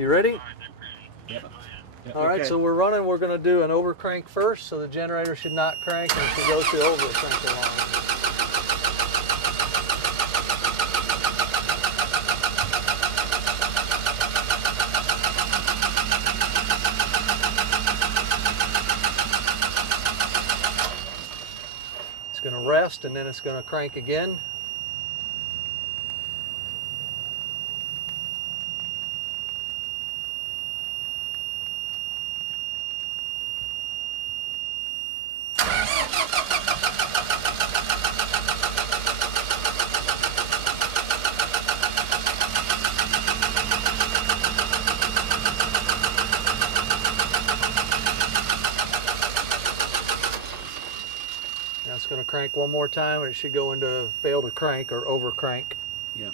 You ready? Yep. All right, so we're running. We're going to do an over crank first, so the generator should not crank and it should go through over crank alarm. It's going to rest and then it's going to crank again. Now it's going to crank one more time and it should go into fail to crank or over crank. Yeah.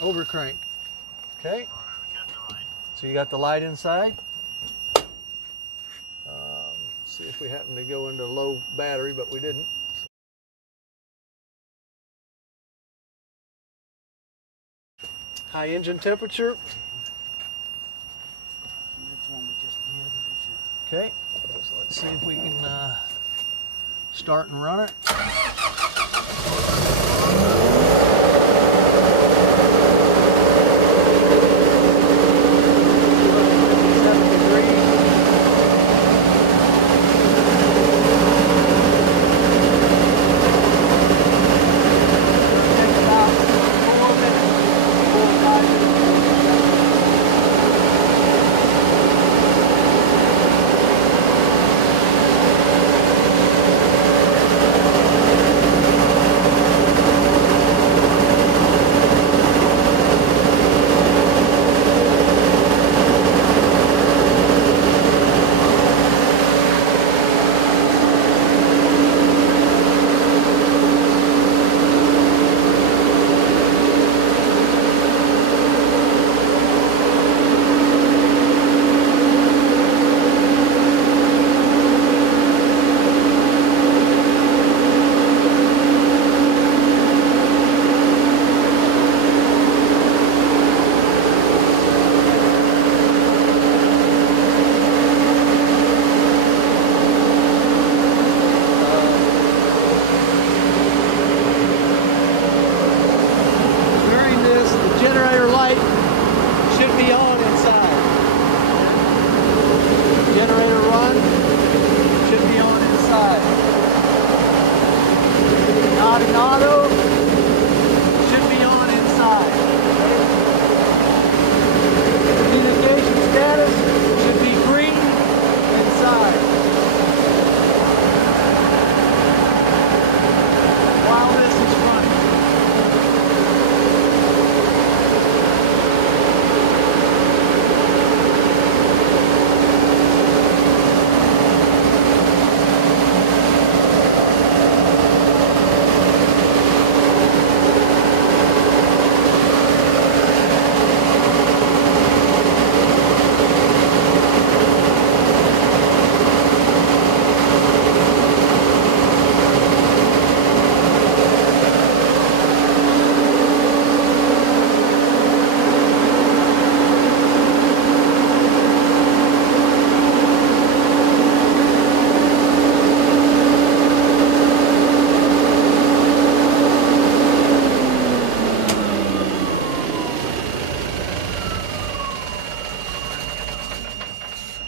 Over crank. Okay. So you got the light inside. See if we happen to go into low battery, but we didn't. High engine temperature. Okay. So let's see if we can start and run it.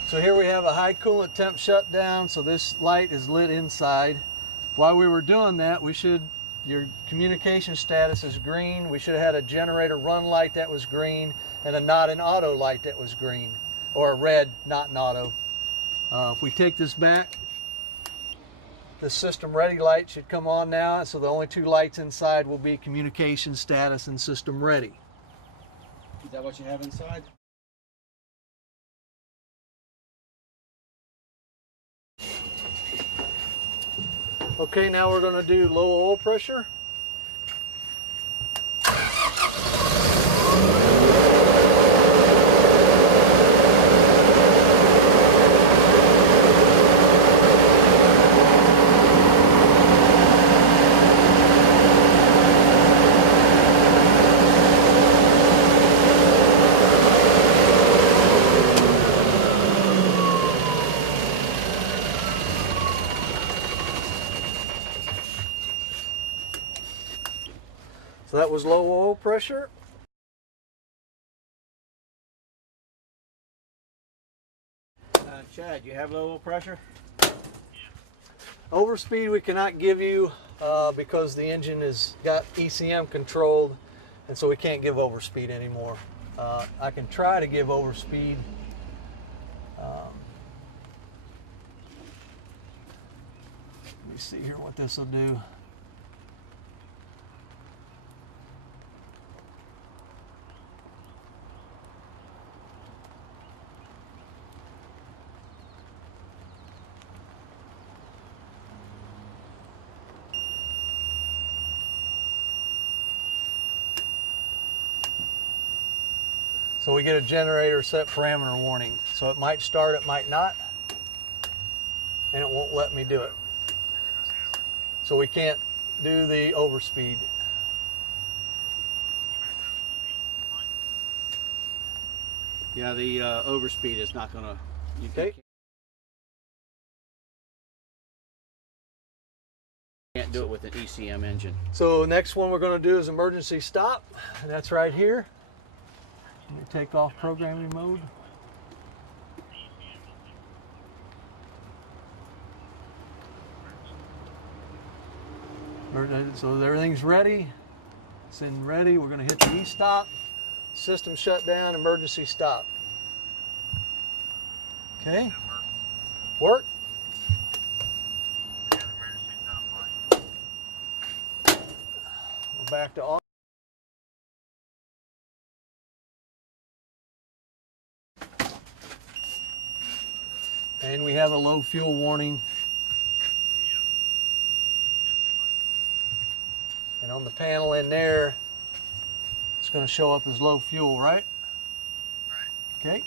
So here we have a high coolant temp shutdown, so this light is lit inside. While we were doing that, your communication status is green. We should have had a generator run light that was green and a not in auto light that was green, or a red not in auto. If we take this back, the system ready light should come on now, so the only two lights inside will be communication status and system ready. Is that what you have inside? Okay, now we're going to do low oil pressure. So that was low oil pressure. Chad, you have low oil pressure? Overspeed we cannot give you because the engine has got ECM controlled, and so we can't give overspeed anymore. I can try to give overspeed. Let me see here what this will do. So we get a generator set parameter warning. So it might start, it might not, and it won't let me do it. So we can't do the overspeed. Yeah, the overspeed is not gonna. Okay. Can't do it with an ECM engine. So next one we're going to do is emergency stop, and that's right here. Let me take off programming mode. So everything's ready. It's in ready. We're going to hit the e-stop. System shut down, emergency stop. Okay. Work. We're back to on. And we have a low fuel warning. And on the panel in there, it's going to show up as low fuel, right? Right. Okay.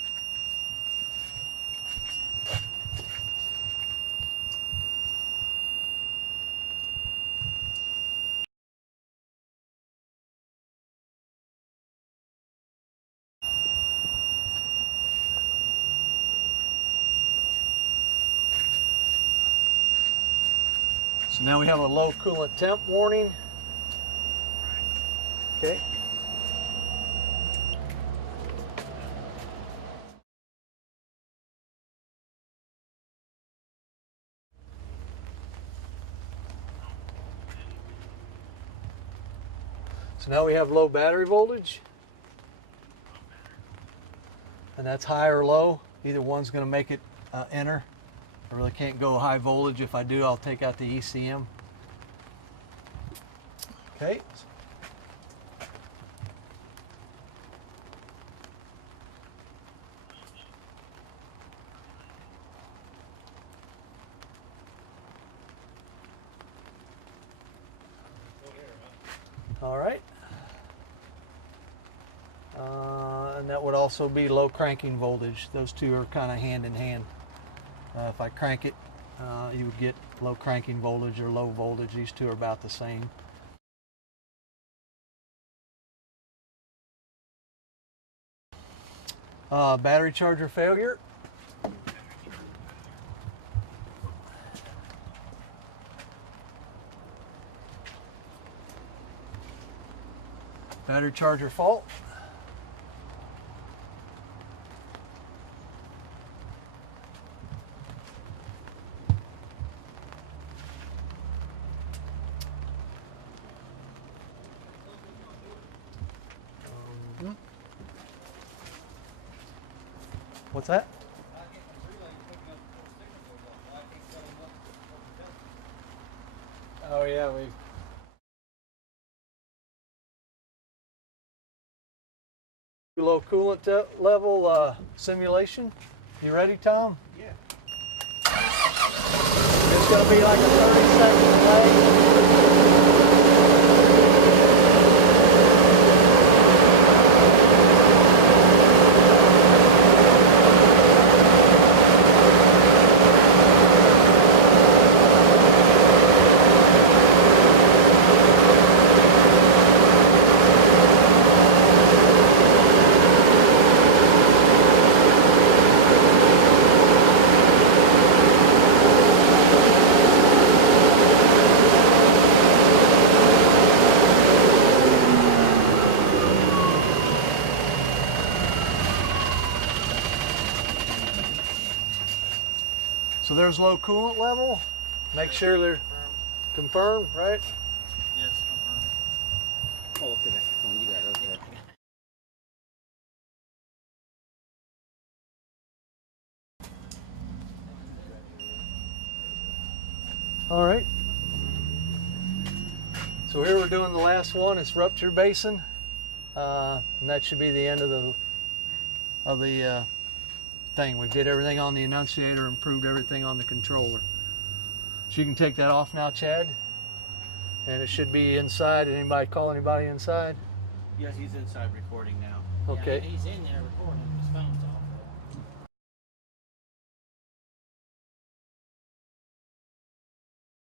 So now we have a low coolant temp warning. Okay. So now we have low battery voltage. And that's high or low. Either one's going to make it enter. I really can't go high voltage. If I do, I'll take out the ECM. Okay. All right. And that would also be low cranking voltage. Those two are kind of hand in hand. If I crank it, you would get low cranking voltage or low voltage. These two are about the same. Battery charger failure. Battery charger fault. What's that? Oh yeah, we. Low coolant level simulation. You ready, Tom? Yeah. This gonna be like a 30-second delay. So there's low coolant level. Make sure they're confirmed, right? Yes, confirmed. Oh, okay, that's the phone you got. Okay. All right. So here we're doing the last one. It's Ruptured Basin, and that should be the end of the thing. We did everything on the annunciator, improved everything on the controller. So you can take that off now, Chad. And it should be inside. Did anybody call anybody inside? Yes, he's inside recording now. Okay. Yeah, he's in there recording his phone.